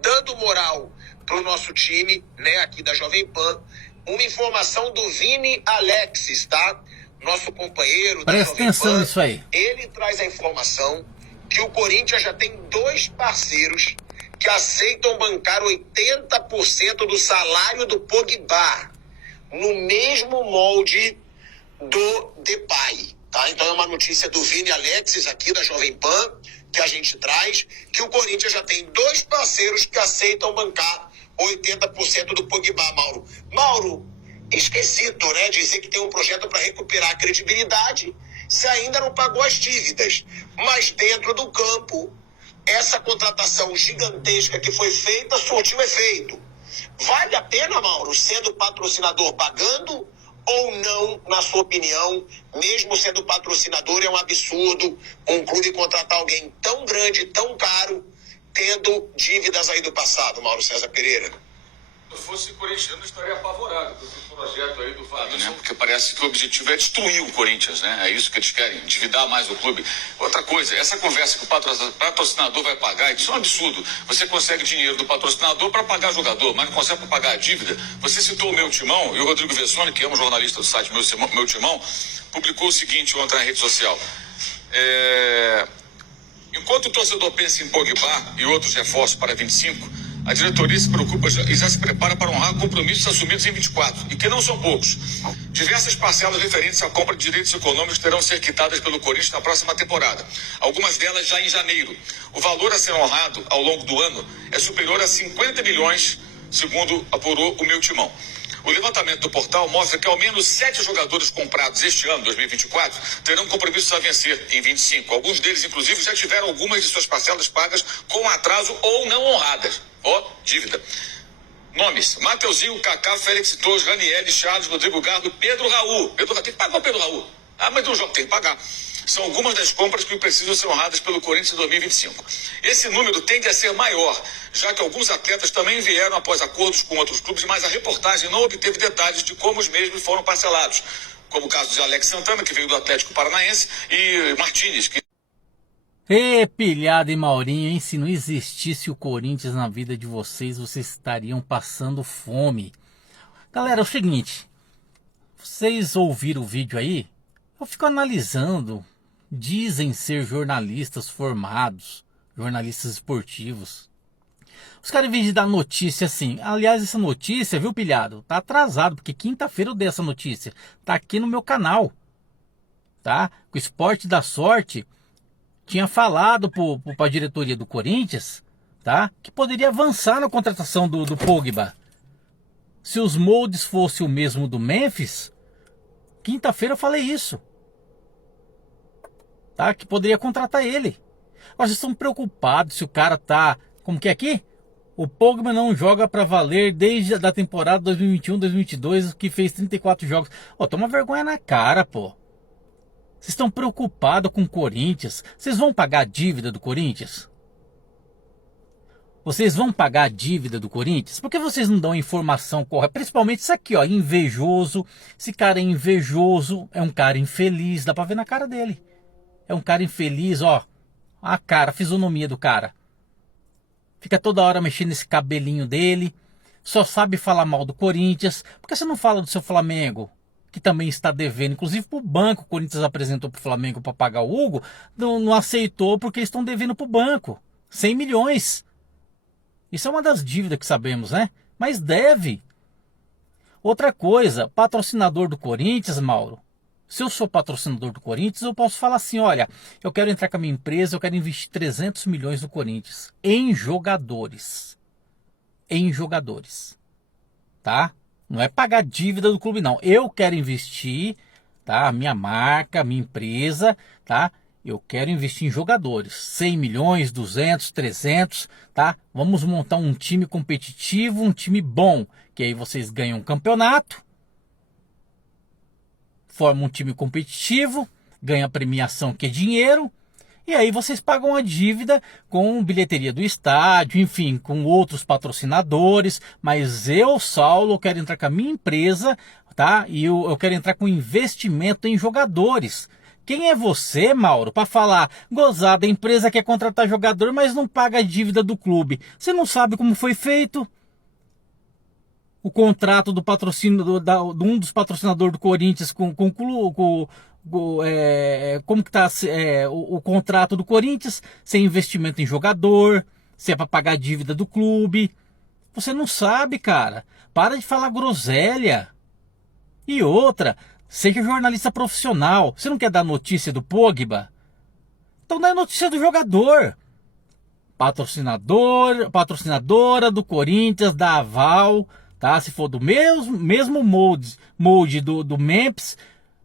dando moral para o nosso time, né, aqui da Jovem Pan, uma informação do Vini Alexis, tá? Nosso companheiro da Presta Jovem atenção Pan. nisso aí. Ele traz a informação que o Corinthians já tem 2 parceiros que aceitam bancar 80% do salário do Pogba, no mesmo molde do Depay, tá? Então é uma notícia do Vini Alexis aqui da Jovem Pan, que a gente traz, que o Corinthians já tem 2 parceiros que aceitam bancar 80% do Pogba, Mauro. Mauro, esquisito, né? Dizer que tem um projeto para recuperar a credibilidade se ainda não pagou as dívidas. Mas dentro do campo, essa contratação gigantesca que foi feita surtiu efeito. Vale a pena, Mauro, sendo patrocinador pagando ou não, na sua opinião? Mesmo sendo patrocinador, é um absurdo um clube contratar alguém tão grande, tão caro, tendo dívidas aí do passado, Mauro César Pereira. Se eu fosse corintiano, eu estaria apavorado com esse projeto aí do Fábio, né? Porque parece que o objetivo é destruir o Corinthians, né? É isso que eles querem, endividar mais o clube. Outra coisa, essa conversa que o patrocinador vai pagar, isso é um absurdo. Você consegue dinheiro do patrocinador para pagar jogador, mas não consegue para pagar a dívida. Você citou o Meu Timão, e o Rodrigo Vessone, que é um jornalista do site Meu Timão, publicou o seguinte ontem na rede social. Enquanto o torcedor pensa em Pogba e outros reforços para 25, a diretoria se preocupa e já se prepara para honrar compromissos assumidos em 24, e que não são poucos. Diversas parcelas referentes à compra de direitos econômicos terão que ser quitadas pelo Corinthians na próxima temporada. Algumas delas já em janeiro. O valor a ser honrado ao longo do ano é superior a 50 milhões, segundo apurou o Meu Timão. O levantamento do portal mostra que ao menos 7 jogadores comprados este ano, 2024, terão compromissos a vencer em 25. Alguns deles, inclusive, já tiveram algumas de suas parcelas pagas com atraso ou não honradas. Dívida. Nomes: Mateuzinho, Kaká, Félix Torres, Raniel, Charles, Rodrigo Gardo, Pedro Raul. Tem que pagar o Pedro Raul. Mas do jogo tem que pagar. São algumas das compras que precisam ser honradas pelo Corinthians em 2025. Esse número tende a ser maior, já que alguns atletas também vieram após acordos com outros clubes, mas a reportagem não obteve detalhes de como os mesmos foram parcelados, como o caso de Alex Santana, que veio do Atlético Paranaense, e Martínez, que... Ê, pilhado e Maurinho, hein? Se não existisse o Corinthians na vida de vocês, vocês estariam passando fome. Galera, é o seguinte, vocês ouviram o vídeo aí? Eu fico analisando. Dizem ser jornalistas formados, jornalistas esportivos. Os caras, em vez de dar notícia assim, aliás, essa notícia, viu, pilhado, tá atrasado, porque quinta-feira eu dei essa notícia, tá aqui no meu canal, tá? O Esporte da Sorte tinha falado para a diretoria do Corinthians, tá? Que poderia avançar na contratação do Pogba. Se os moldes fossem o mesmo do Memphis, quinta-feira eu falei isso. Tá? Que poderia contratar ele. Agora vocês estão preocupados se o cara tá... Como que é aqui? O Pogba não joga para valer desde a temporada 2021-2022, que fez 34 jogos. Toma vergonha na cara, pô. Vocês estão preocupados com o Corinthians? Vocês vão pagar a dívida do Corinthians? Vocês vão pagar a dívida do Corinthians? Por que vocês não dão a informação correta? Principalmente isso aqui, ó, invejoso. Esse cara é invejoso, é um cara infeliz, dá pra ver na cara dele. É um cara infeliz, ó. A cara, a fisionomia do cara. Fica toda hora mexendo nesse cabelinho dele. Só sabe falar mal do Corinthians. Por que você não fala do seu Flamengo? Que também está devendo. Inclusive pro banco, o Corinthians apresentou pro Flamengo para pagar o Hugo. Não aceitou porque eles estão devendo pro banco. 100 milhões. Isso é uma das dívidas que sabemos, né? Mas deve. Outra coisa, patrocinador do Corinthians, Mauro. Se eu sou patrocinador do Corinthians, eu posso falar assim, olha, eu quero entrar com a minha empresa, eu quero investir 300 milhões no Corinthians. Em jogadores. Em jogadores. Tá? Não é pagar dívida do clube, não. Eu quero investir, tá? A minha marca, a minha empresa, tá? Eu quero investir em jogadores. 100 milhões, 200, 300, tá? Vamos montar um time competitivo, um time bom. Que aí vocês ganham um campeonato. Forma um time competitivo, ganha premiação que é dinheiro, e aí vocês pagam a dívida com bilheteria do estádio, enfim, com outros patrocinadores, mas eu, Saulo, quero entrar com a minha empresa, tá? E eu quero entrar com investimento em jogadores, Quem é você, Mauro, para falar, gozada, a empresa quer contratar jogador, mas não paga a dívida do clube? Você não sabe como foi feito o contrato do patrocínio de um dos patrocinadores do Corinthians com o clube, como que tá o contrato do Corinthians, sem investimento em jogador, se é para pagar a dívida do clube. Você não sabe, cara. Para de falar groselha. E outra, seja jornalista profissional. Você não quer dar notícia do Pogba? Então dá notícia do jogador. Patrocinadora do Corinthians, da aval, tá? Se for do mesmo molde do Memphis,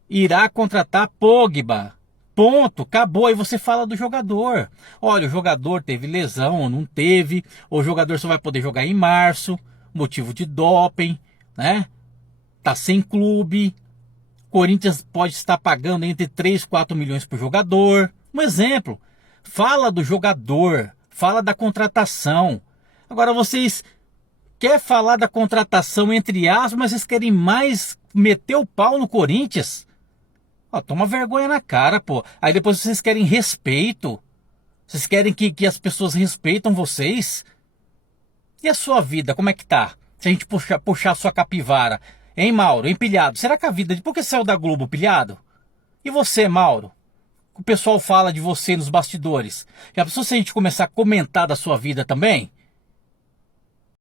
irá contratar Pogba. Ponto, acabou. Aí você fala do jogador. Olha, o jogador teve lesão ou não teve. O jogador só vai poder jogar em março, motivo de doping, né? Tá sem clube. Corinthians pode estar pagando entre 3 e 4 milhões por jogador. Um exemplo. Fala do jogador, fala da contratação. Agora vocês querem falar da contratação entre aspas, mas vocês querem mais meter o pau no Corinthians? Ó, toma vergonha na cara, pô. Aí depois vocês querem respeito. Vocês querem que as pessoas respeitam vocês? E a sua vida, como é que tá? Se a gente puxar a sua capivara. Hein, Mauro? Hein, pilhado? Será que a vida... Por que saiu da Globo, pilhado? E você, Mauro? O pessoal fala de você nos bastidores. Já pensou se a gente começar a comentar da sua vida também?